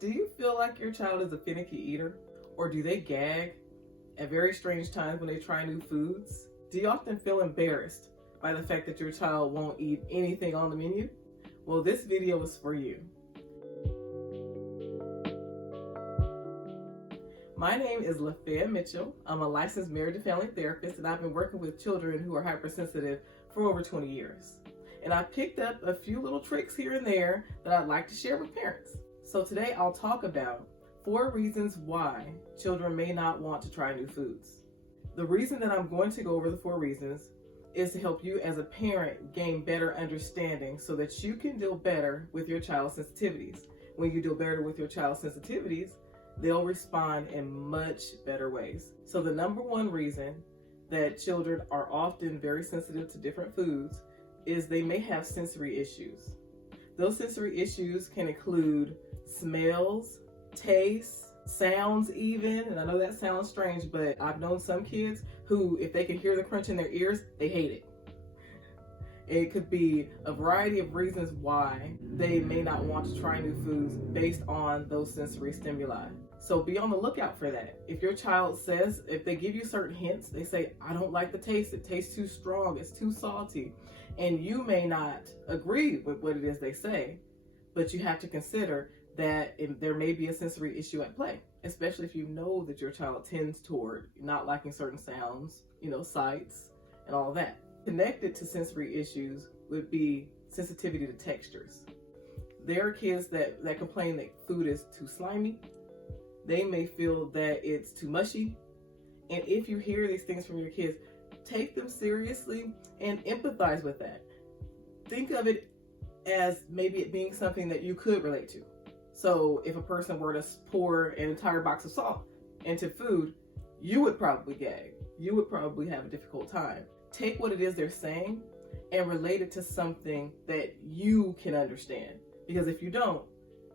Do you feel like your child is a finicky eater? Or do they gag at very strange times when they try new foods? Do you often feel embarrassed by the fact that your child won't eat anything on the menu? Well, this video is for you. My name is Lafaya Mitchell. I'm a licensed marriage and family therapist, and I've been working with children who are hypersensitive for over 20 years. And I picked up a few little tricks here and there that I'd like to share with parents. So today I'll talk about 4 reasons why children may not want to try new foods. The reason that I'm going to go over the 4 reasons is to help you as a parent gain better understanding so that you can deal better with your child's sensitivities. When you deal better with your child's sensitivities, they'll respond in much better ways. So the number 1 reason that children are often very sensitive to different foods is they may have sensory issues. Those sensory issues can include smells, tastes, sounds even, and I know that sounds strange, but I've known some kids who, if they can hear the crunch in their ears, they hate it. It could be a variety of reasons why they may not want to try new foods based on those sensory stimuli. So be on the lookout for that. If your child says, if they give you certain hints, they say, I don't like the taste, it tastes too strong, it's too salty, and you may not agree with what it is they say, but you have to consider that there may be a sensory issue at play, especially if you know that your child tends toward not liking certain sounds, sights, and all of that. Connected to sensory issues would be sensitivity to textures. There are kids that complain that food is too slimy. They may feel that it's too mushy. And if you hear these things from your kids, take them seriously and empathize with that. Think of it as maybe it being something that you could relate to. So if a person were to pour an entire box of salt into food, you would probably gag. You would probably have a difficult time. Take what it is they're saying and relate it to something that you can understand. Because if you don't,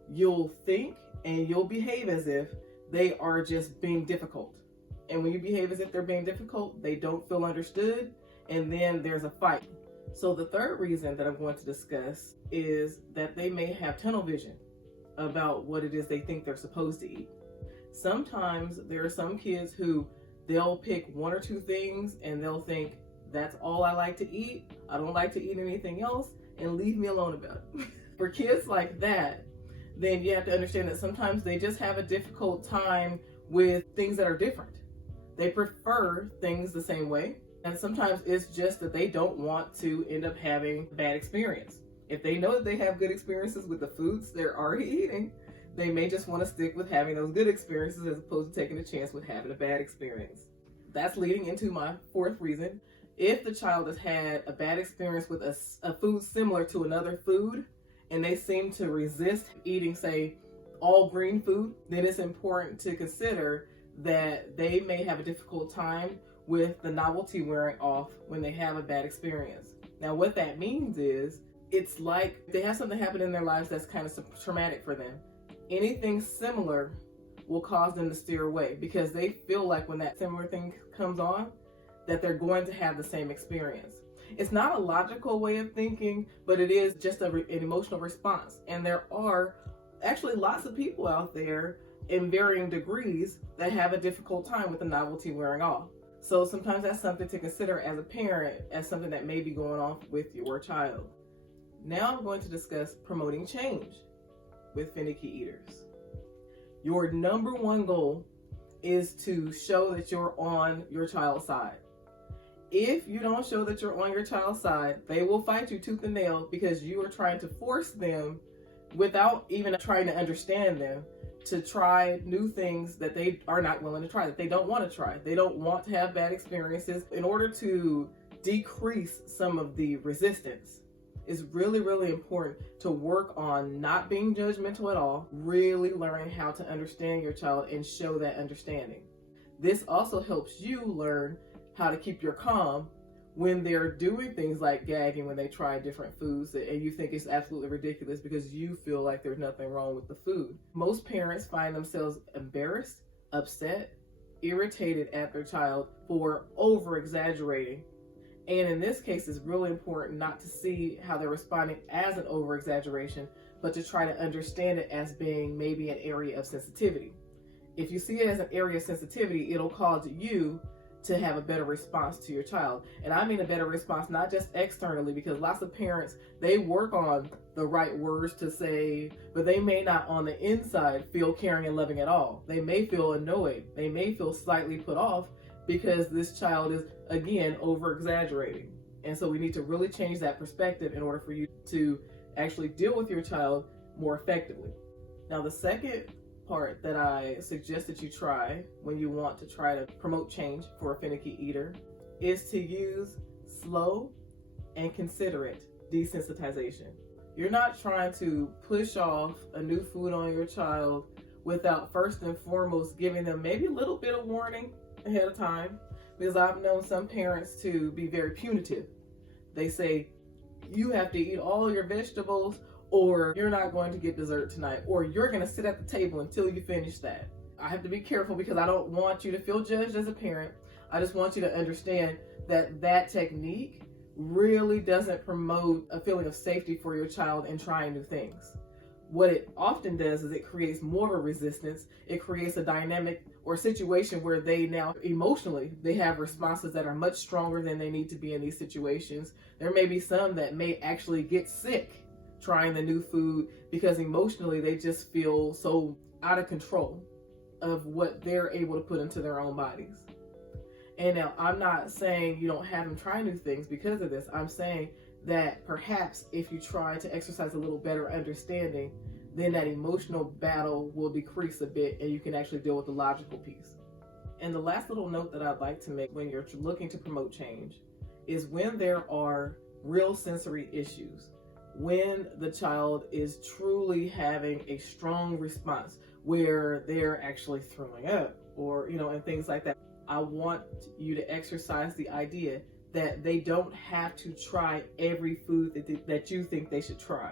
you'll think and you'll behave as if they are just being difficult. And when you behave as if they're being difficult, they don't feel understood, and then there's a fight. So the 3rd reason that I'm going to discuss is that they may have tunnel vision about what it is they think they're supposed to eat. Sometimes there are some kids who they'll pick 1 or 2 things and they'll think, that's all I like to eat. I don't like to eat anything else, and leave me alone about it. For kids like that, then you have to understand that sometimes they just have a difficult time with things that are different. They prefer things the same way, and sometimes it's just that they don't want to end up having a bad experience. If they know that they have good experiences with the foods they're already eating, they may just want to stick with having those good experiences as opposed to taking a chance with having a bad experience. That's leading into my 4th reason. If the child has had a bad experience with a food similar to another food, and they seem to resist eating, say, all green food, then it's important to consider that they may have a difficult time with the novelty wearing off when they have a bad experience. Now, what that means is, it's like they have something happen in their lives that's kind of traumatic for them. Anything similar will cause them to steer away because they feel like when that similar thing comes on, that they're going to have the same experience. It's not a logical way of thinking, but it is just an emotional response. And there are actually lots of people out there in varying degrees that have a difficult time with the novelty wearing off. So sometimes that's something to consider as a parent, as something that may be going on with your child. Now I'm going to discuss promoting change with finicky eaters. Your number 1 goal is to show that you're on your child's side. If you don't show that you're on your child's side, they will fight you tooth and nail because you are trying to force them, without even trying to understand them, to try new things that they are not willing to try, that they don't want to try. They don't want to have bad experiences. In order to decrease some of the resistance, it's really, really important to work on not being judgmental at all, really learning how to understand your child and show that understanding. This also helps you learn how to keep your calm when they're doing things like gagging when they try different foods and you think it's absolutely ridiculous because you feel like there's nothing wrong with the food. Most parents find themselves embarrassed, upset, irritated at their child for over-exaggerating. And in this case, it's really important not to see how they're responding as an over-exaggeration, but to try to understand it as being maybe an area of sensitivity. If you see it as an area of sensitivity, it'll cause you to have a better response to your child. And I mean a better response, not just externally, because lots of parents, they work on the right words to say, but they may not on the inside feel caring and loving at all. They may feel annoyed. They may feel slightly put off because this child is, again, over exaggerating. And so we need to really change that perspective in order for you to actually deal with your child more effectively. Now, the second part that I suggest that you try when you want to try to promote change for a finicky eater is to use slow and considerate desensitization. You're not trying to push off a new food on your child without first and foremost giving them maybe a little bit of warning ahead of time, because I've known some parents to be very punitive. They say, you have to eat all your vegetables, or you're not going to get dessert tonight, or you're going to sit at the table until you finish that. I have to be careful because I don't want you to feel judged as a parent. I just want you to understand that that technique really doesn't promote a feeling of safety for your child in trying new things. What it often does is it creates more of a resistance. It creates a dynamic or situation where they now emotionally, they have responses that are much stronger than they need to be in these situations. There may be some that may actually get sick trying the new food because emotionally they just feel so out of control of what they're able to put into their own bodies. And now I'm not saying you don't have them try new things because of this. I'm saying that perhaps if you try to exercise a little better understanding, then that emotional battle will decrease a bit and you can actually deal with the logical piece. And the last little note that I'd like to make when you're looking to promote change is when there are real sensory issues, when the child is truly having a strong response where they're actually throwing up or, and things like that. I want you to exercise the idea that they don't have to try every food that you think they should try.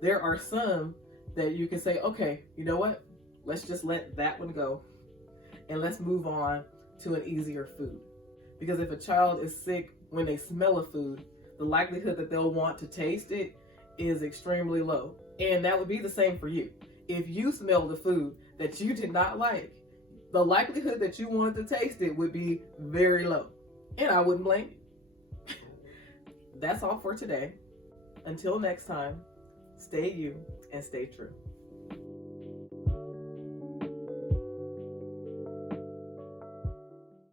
There are some that you can say, okay, you know what? Let's just let that one go and let's move on to an easier food. Because if a child is sick when they smell a food, the likelihood that they'll want to taste it is extremely low. And that would be the same for you. If you smelled a food that you did not like, the likelihood that you wanted to taste it would be very low. And I wouldn't blame you. That's all for today. Until next time, stay you and stay true.